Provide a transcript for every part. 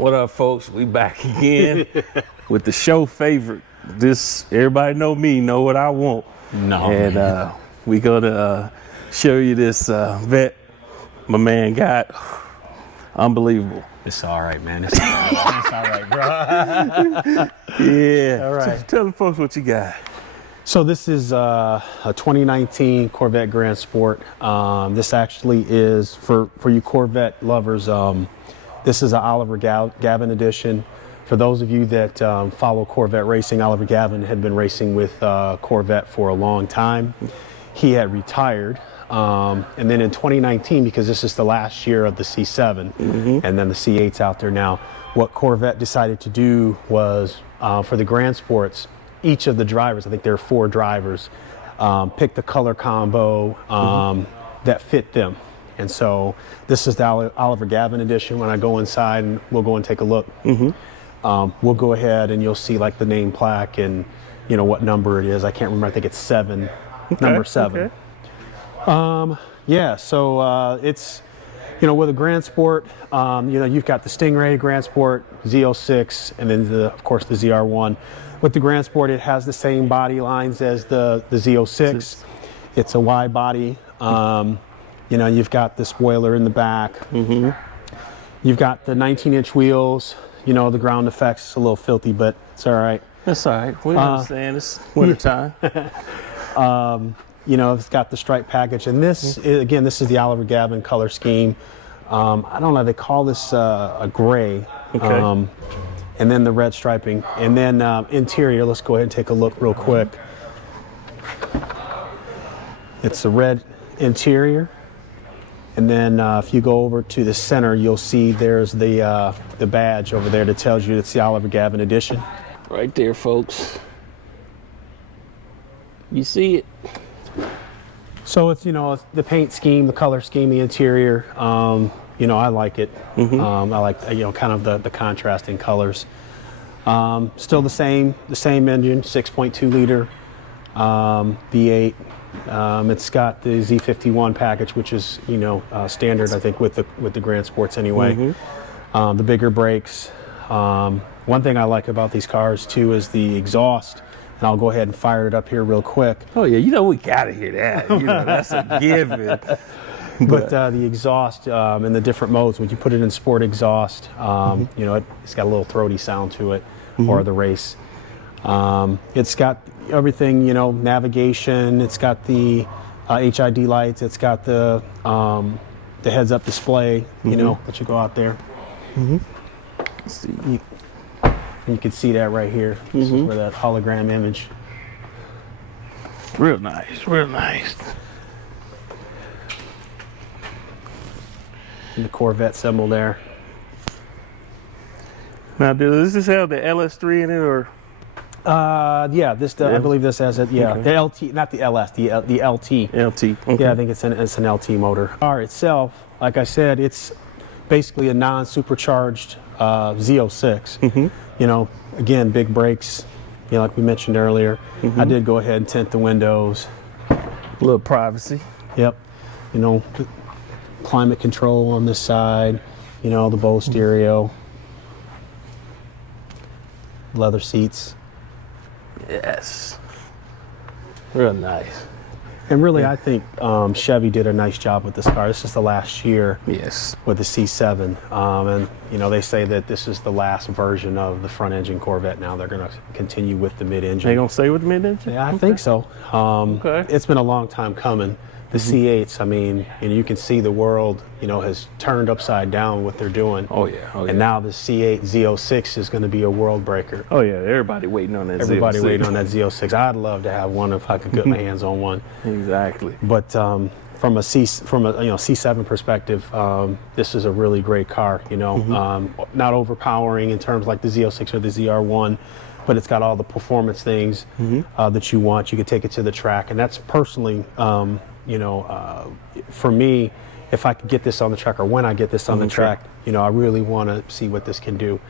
What up, folks? We back again with the show favorite. This, everybody know me, know what I want. No. And we gonna show you this vet my man got. Unbelievable. It's all right, man. It's all right, bro. Yeah. All right. Tell the folks what you got. So this is a 2019 Corvette Grand Sport. This actually is, for you Corvette lovers, this is an Oliver Gavin edition. For those of you that follow Corvette racing, Oliver Gavin had been racing with Corvette for a long time. He had retired. And then in 2019, because this is the last year of the C7, and then the C8's out there now, what Corvette decided to do was, for the Grand Sports, each of the drivers, I think there are 4 drivers, pick the color combo that fit them. And so this is the Oliver Gavin edition. When I go inside, and we'll go and take a look, we'll go ahead and you'll see like the name plaque and you know what number it is. I can't remember, I think it's 7, number 7. Okay. Yeah, so it's, you know, with a Grand Sport, you know, you've got the Stingray Grand Sport, Z06, and then of course the ZR1. With the Grand Sport, it has the same body lines as the Z06. It's a wide body. You know, you've got the spoiler in the back. You've got the 19-inch wheels. You know, the ground effects a little filthy, but it's all right. That's all right. We understand. It's wintertime. You know, it's got the stripe package, and this is, again, this is the Oliver Gavin color scheme. I don't know, they call this a gray. Okay. And then the red striping, and then interior. Let's go ahead and take a look real quick. It's the red interior, and then if you go over to the center, you'll see there's the badge over there that tells you it's the Oliver Gavin edition. Right there, folks. You see it. So it's, you know, it's the paint scheme, the color scheme, the interior. You know, I like it. I like, you know, kind of the contrasting colors. Still the same engine, 6.2 liter V8. It's got the Z51 package, which is, you know, standard, I think, with the Grand Sports anyway. The bigger brakes. One thing I like about these cars too is the exhaust. And I'll go ahead and fire it up here real quick. Oh yeah, you know we gotta hear that. You know, that's a given. But the exhaust and the different modes, when you put it in sport exhaust, you know, it's got a little throaty sound to it, or the race. It's got everything, you know, navigation. It's got the HID lights. It's got the heads-up display. You know, let you go out there. Let's see. You can see that right here. This is where that hologram image. Real nice, real nice. And the Corvette symbol there. Now, does this have the LS3 in it, or? Yeah, this I believe this has it. Yeah, Okay. the LT, not the LS, the LT. LT. Okay. Yeah, I think it's an LT motor. The car itself, like I said, it's basically a non-supercharged Z06. You know, again, big brakes. You know, like we mentioned earlier. I did go ahead and tint the windows. A little privacy. Yep. You know, climate control on this side. You know, the Bose stereo. Leather seats. Yes. Real nice. And really, I think Chevy did a nice job with this car. This is the last year Yes. with the C7. And, you know, they say that this is the last version of the front engine Corvette now. They're going to continue with the mid-engine. They gonna stay with the mid-engine? Yeah, I think so. Okay. It's been a long time coming. The C8s, I mean, and you can see the world, you know, has turned upside down what they're doing. Oh yeah. Oh yeah. And now the C8 Z06 is going to be a world breaker. Oh yeah. Everybody waiting on that. Everybody Z06. waiting on that Z06. I'd love to have one if I could get my hands on one. Exactly. But from a C7 perspective, this is a really great car. You know, not overpowering in terms like the Z06 or the ZR1, but it's got all the performance things that you want. You could take it to the track, and that's personally, you know, for me, if I could get this on the track, or when I get this on the track, you know, I really want to see what this can do,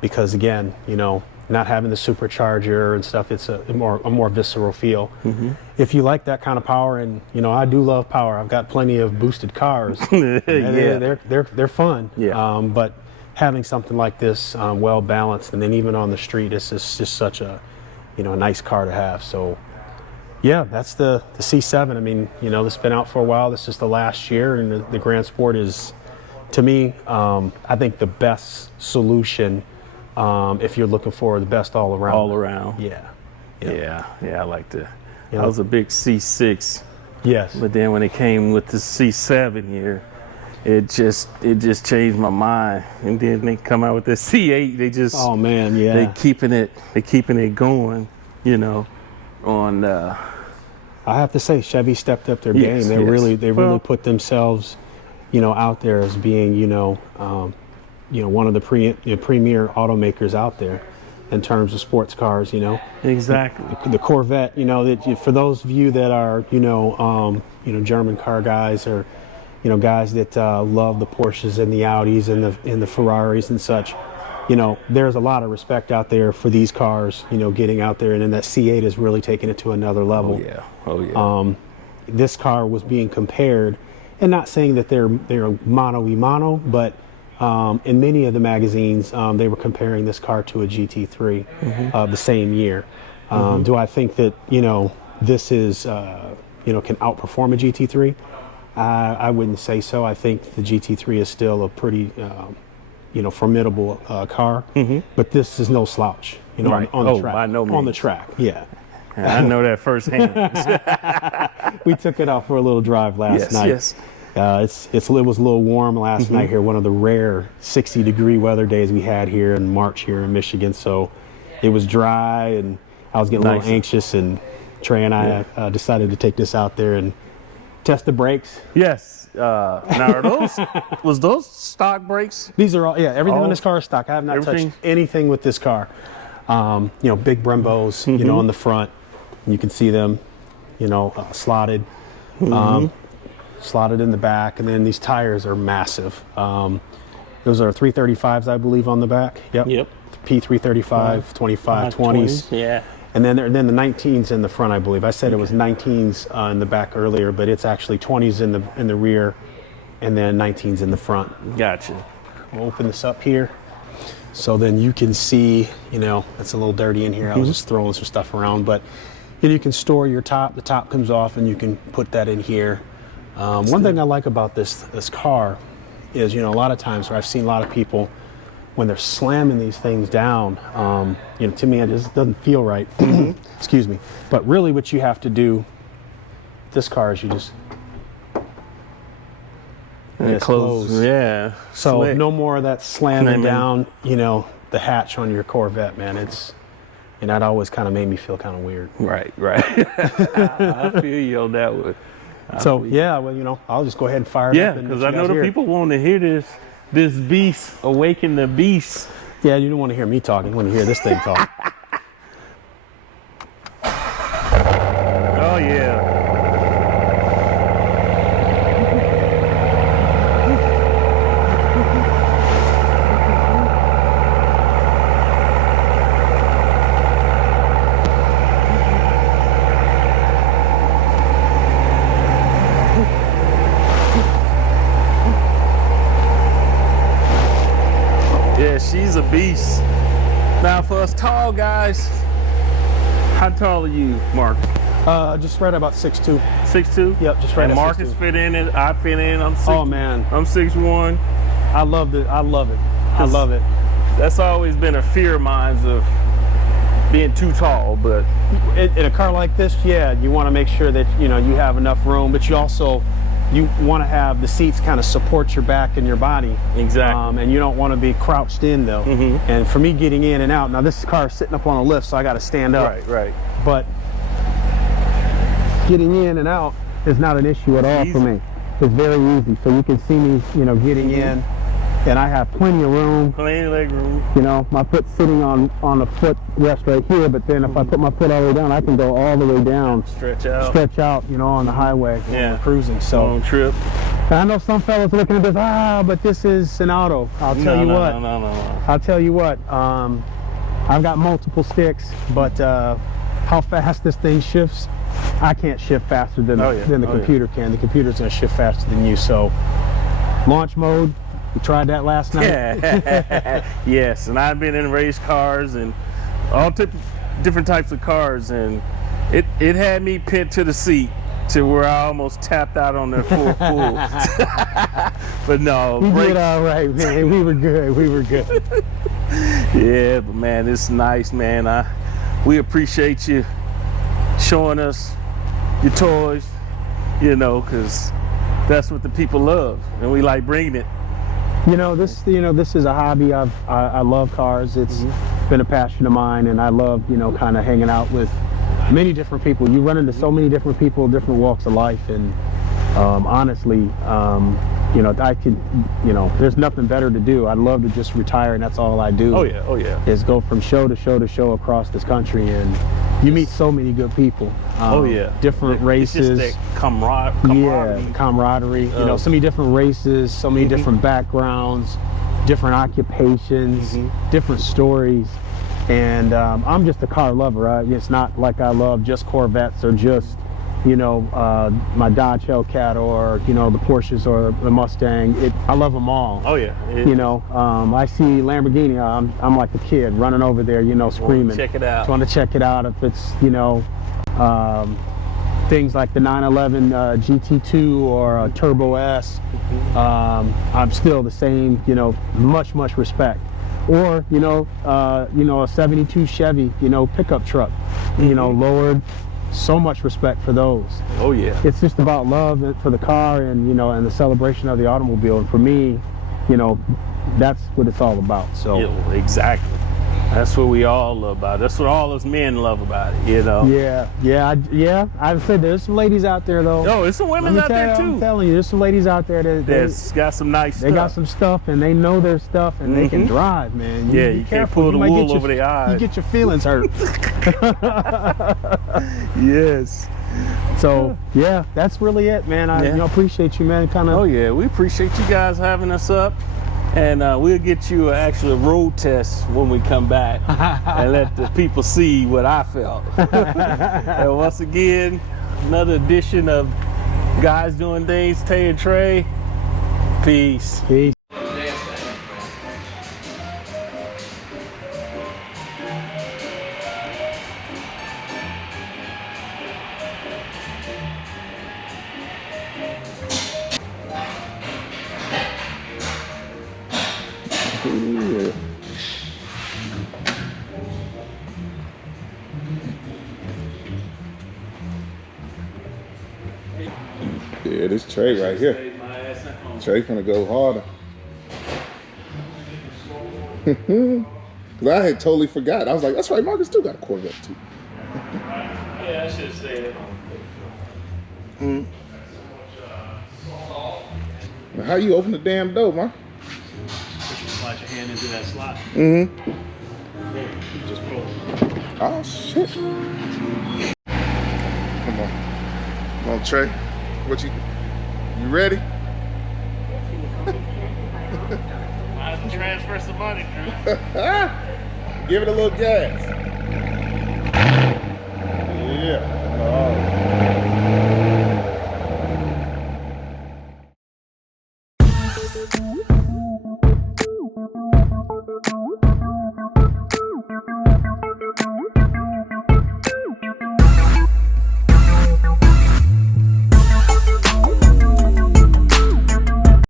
because again, you know, not having the supercharger and stuff, it's a more visceral feel. If you like that kind of power, and you know, I do love power. I've got plenty of boosted cars. Yeah. They're fun. Yeah. But having something like this well balanced, and then even on the street, it's just such a, a nice car to have. So yeah, that's the C7. I mean, this has been out for a while. This is the last year, and the Grand Sport is, to me, I think the best solution if you're looking for the best all around. All around. Yeah. Yeah. I like the. I was a big C6. Yes. But then when it came with the C7 here, it just changed my mind. And then they come out with the C8. They just. Oh man, yeah. They keeping it going. On. I have to say, Chevy stepped up their game. They really put themselves, out there as being, one of the premier automakers out there in terms of sports cars. Exactly. The Corvette. For those of you that are, German car guys, or, guys that love the Porsches and the Audis and the Ferraris and such. There's a lot of respect out there for these cars, getting out there, and then that C8 is really taking it to another level. Oh yeah. This car was being compared, and not saying that they're mano-y-mano, but in many of the magazines, they were comparing this car to a GT3 of the same year. Do I think that, this is, can outperform a GT3? I wouldn't say so. I think the GT3 is still a pretty, formidable car, but this is no slouch, right. on the track. By no means. On the track, yeah. I know that firsthand. We took it out for a little drive last night. Yes. It was a little warm last night here, one of the rare 60-degree weather days we had here in March here in Michigan. So it was dry, and I was getting a little anxious, and Trey and I decided to take this out there and test the brakes. Yes. Now, was those stock brakes? These are everything on this car is stock. I have not touched anything with this car. Big Brembos, on the front. You can see them, slotted. Slotted in the back, and then these tires are massive. Those are 335s, I believe, on the back. Yep. P335, 25, 20s. Yeah. And then the 19s in the front, I believe. I said it was 19s in the back earlier, but it's actually 20s in the rear, and then 19s in the front. Gotcha. We'll open this up here, so then you can see. It's a little dirty in here. I was just throwing some stuff around, but you can store your top. The top comes off, and you can put that in here. One thing I like about this car is, a lot of times where I've seen a lot of people when they're slamming these things down, to me it just doesn't feel right. Excuse me. But really, what you have to do, this car is you just it's closed. Yeah. So Slick. no more of that slamming down, the hatch on your Corvette, man. And that always kind of made me feel kind of weird. Right. I feel you on that one. I'll just go ahead and fire it up. Yeah, because I know the people want to hear this beast, awaken the beast. Yeah, you don't want to hear me talking. You want to hear this thing talk. Oh, yeah. Yeah, she's a beast. Now, for us tall guys, how tall are you, Mark? Just right about 6'2". 6'2"? Yep, just right and at Marcus 6'2". fit in it. I fit in. I'm 6. Oh man, I'm 6'1". I love it. I love it. That's always been a fear of mine of being too tall, but in a car like this, you want to make sure that you have enough room, but you want to have the seats kind of support your back and your body. Exactly. And you don't want to be crouched in though. And for me, getting in and out, now this car is sitting up on a lift, so I got to stand up. Right. But getting in and out is not an issue at all for me. It's very easy. So you can see me, getting in, and I have plenty of room. Plenty of leg room. My foot's sitting on a foot rest right here, but then if I put my foot all the way down, I can go all the way down. Stretch out, on the highway when we're cruising. So long trip. And I know some fellas are looking at this, but this is an auto. I'll tell you what. I'll tell you what. I've got multiple sticks, but how fast this thing shifts, I can't shift faster than the computer can. The computer's going to shift faster than you. So launch mode, You tried that last night? Yes, and I've been in race cars and all different types of cars, and it had me pinned to the seat to where I almost tapped out on the full pool. But no, We did all right, man. We were good. We were good. Yeah, but man, it's nice, man. We appreciate you showing us your toys, you know, because that's what the people love, and we like bringing it. This is a hobby. I love cars. It's been a passion of mine, and I love, kind of hanging out with many different people. You run into so many different people, different walks of life, and honestly, I could, there's nothing better to do. I'd love to just retire, and that's all I do. Oh yeah. Is go from show to show to show across this country, and you meet so many good people. Different races. It's just that camaraderie. Yeah, camaraderie. So many different races, so many different backgrounds, different occupations, different stories. And I'm just a car lover. It's not like I love just Corvettes or just, my Dodge Hellcat or, the Porsches or the Mustang. I love them all. Oh yeah. I see Lamborghini, I'm like a kid running over there, screaming. Check it out. Want to check it out. If it's, things like the 911 GT2 or a Turbo S, I'm still the same, much respect. Or, a 72 Chevy, pickup truck, lowered. So much respect for those. Oh yeah. It's just about love for the car and, and the celebration of the automobile. And for me, that's what it's all about. So yeah, exactly. That's what we all love about it. That's what all us men love about it, Yeah. I've said there's some ladies out there though. No, there's some women out there too. I'm telling you, there's some ladies out there that's got some nice stuff. They got some stuff and they know their stuff and they can drive, man. You can't pull the wool over their eyes. You get your feelings hurt. Yes. So yeah, that's really it, man. I appreciate you, man. Oh yeah, we appreciate you guys having us up. And we'll get you actually a road test when we come back and let the people see what I felt. And once again, another edition of Guys Doing Things, Tay and Trey. Peace. Peace. Yeah, this Trey right here. Trey finna go harder. Cause I had totally forgot. I was like, that's right, Marcus too got a Corvette too. Yeah, I should have said it. Now, how you open the damn door, man? You slide your hand into that slot. You Just pull. Oh shit. Come on, Trey. You ready? I have to transfer some money, Drew. Give it a little gas. Yeah. Oh.